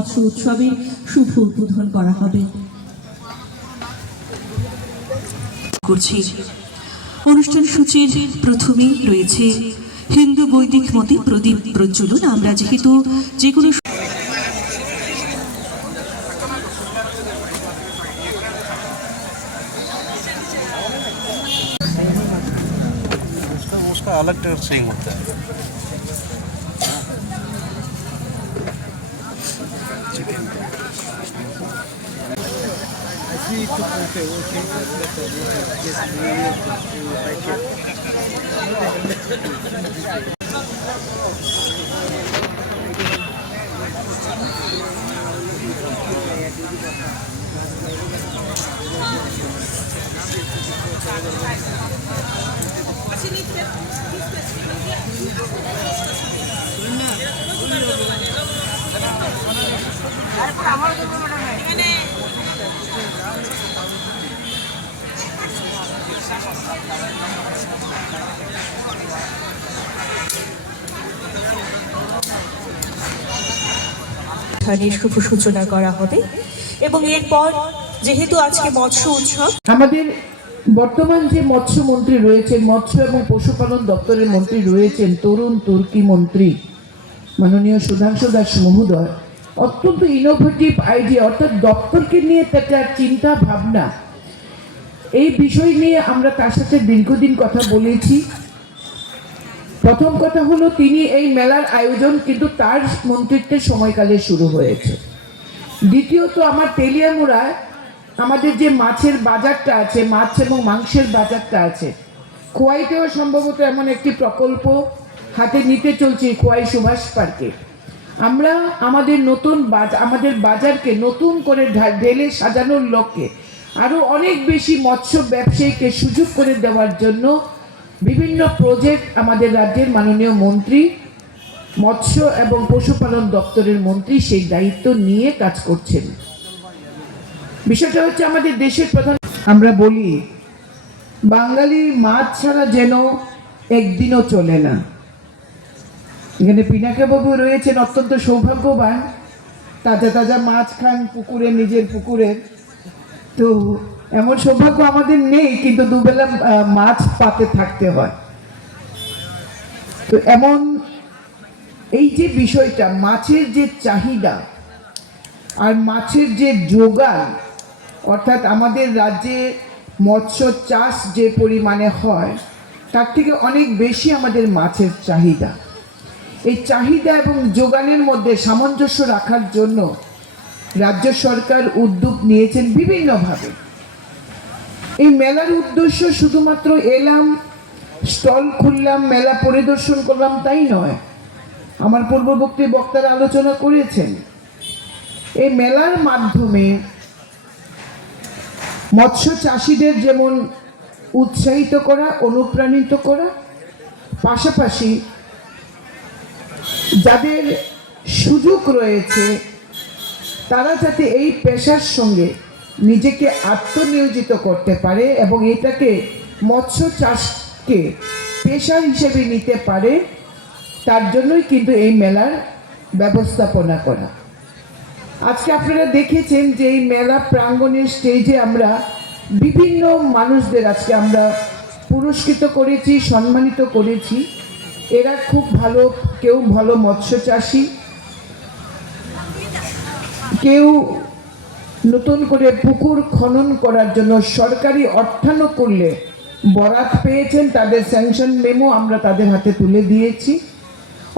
মৎস্য উৎসবের শুভ উদ্বোধন করা হবে করছি অনুষ্ঠান সূচির প্রথমে রয়েছে হিন্দু বৈদিক মতে প্রদীপ প্রজ্বলন আমরা যেহেতু যে কোনো उसका उसका अलग स्विंग होता है 受験と。I see it to fulfill all cases that are just New Year's to high care. শুভ সূচনা করা হবে। এবং এরপর যেহেতু আজকে মৎস্য উৎসব, আমাদের বর্তমান যে মৎস্যমন্ত্রী রয়েছেন, মৎস্য এবং পশুপালন দপ্তরের মন্ত্রী রয়েছেন তরুণ তুর্কি মন্ত্রী মাননীয় সুধাংশু দাস মহোদয়। অত্যন্ত ইনোভেটিভ আইডিয়া অর্থাৎ দপ্তরকে নিয়ে একটা চিন্তা, ভাবনা। এই বিষয় নিয়ে আমরা তার সাথে দীর্ঘদিন কথা বলেছি। প্রথম কথা হলো, তিনি এই মেলার আয়োজন কিন্তু তার মন্ত্রিত্বের সময়কালে শুরু হয়েছে। দ্বিতীয়ত, আমার তেলিয়ামুড়ায় আমাদের যে মাছের বাজারটা আছে, মাছ এবং মাংসের বাজারটা আছে, খোয়াইতেও সম্ভবত এমন একটি প্রকল্প হাতে নিতে চলছে খোয়াই সুভাষ পার্কে। আমরা আমাদের নতুন আমাদের বাজারকে নতুন করে ঢেলে সাজানোর লক্ষ্যে আরও অনেক বেশি মৎস্য ব্যবসায়ীকে সুযোগ করে দেওয়ার জন্য বিভিন্ন প্রজেক্ট আমাদের রাজ্যের মাননীয় মন্ত্রী, মৎস্য এবং পশুপালন দপ্তরের মন্ত্রী সেই দায়িত্ব নিয়ে কাজ করছেন। বিষয়টা হচ্ছে আমাদের দেশের প্রধান আমরা বলি বাঙালি মাছ ছাড়া যেন একদিনও চলে না। এখানে পিনাকে বাবু রয়েছেন, অত্যন্ত সৌভাগ্যবান। তাজা তাজা মাছ খান পুকুরে, নিজের পুকুরে। তো এমন সৌভাগ্য আমাদের নেই, কিন্তু দুবেলা মাছ পাতে থাকতে হয়। তো এমন এই যে বিষয়টা, মাছের যে চাহিদা আর মাছের যে যোগান, অর্থাৎ আমাদের রাজ্যে মৎস্য চাষ যে পরিমাণে হয়, তার থেকে অনেক বেশি আমাদের মাছের চাহিদা। এই চাহিদা এবং যোগানের মধ্যে সামঞ্জস্য রাখার জন্য রাজ্য সরকার উদ্যোগ নিয়েছেন বিভিন্নভাবে। এই মেলার উদ্দেশ্য শুধুমাত্র এলাম, স্টল খুললাম, মেলা পরিদর্শন করলাম তাই নয়। আমার পূর্ববর্তী বক্তারা আলোচনা করেছেন, এই মেলার মাধ্যমে মৎস্য চাষিদের যেমন উৎসাহিত করা, অনুপ্রাণিত করা, পাশাপাশি যাদের সুযোগ রয়েছে, তারা যাতে এই পেশার সঙ্গে নিজেকে আত্মনিয়োজিত করতে পারে এবং এটাকে মৎস্য চাষকে পেশা হিসেবে নিতে পারে, তার জন্যই কিন্তু এই মেলার ব্যবস্থাপনা করা। আজকে আপনারা দেখেছেন যে এই মেলা প্রাঙ্গণের স্টেজে আমরা বিভিন্ন মানুষদের আজকে আমরা পুরস্কৃত করেছি, সম্মানিত করেছি। এরা খুব ভালো কেউ ভালো মৎস্য চাষি, কেউ নতুন করে পুকুর খনন করার জন্য সরকারি অর্থানুকূল্যে বরাত পেয়েছেন, তাদের স্যাংশন মেমো আমরা তাদের হাতে তুলে দিয়েছি।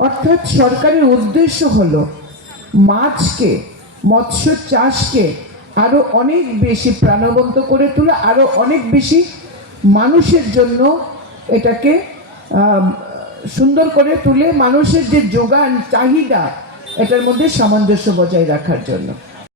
অর্থাৎ সরকারের উদ্দেশ্য হলো মাছকে, মৎস্য চাষকে আরও অনেক বেশি প্রাণবন্ত করে তোলা আরও অনেক বেশি মানুষের জন্য এটাকে সুন্দর করে তুলে মানুষের যে যোগান চাহিদা এটার মধ্যে সামঞ্জস্য বজায় রাখার জন্য।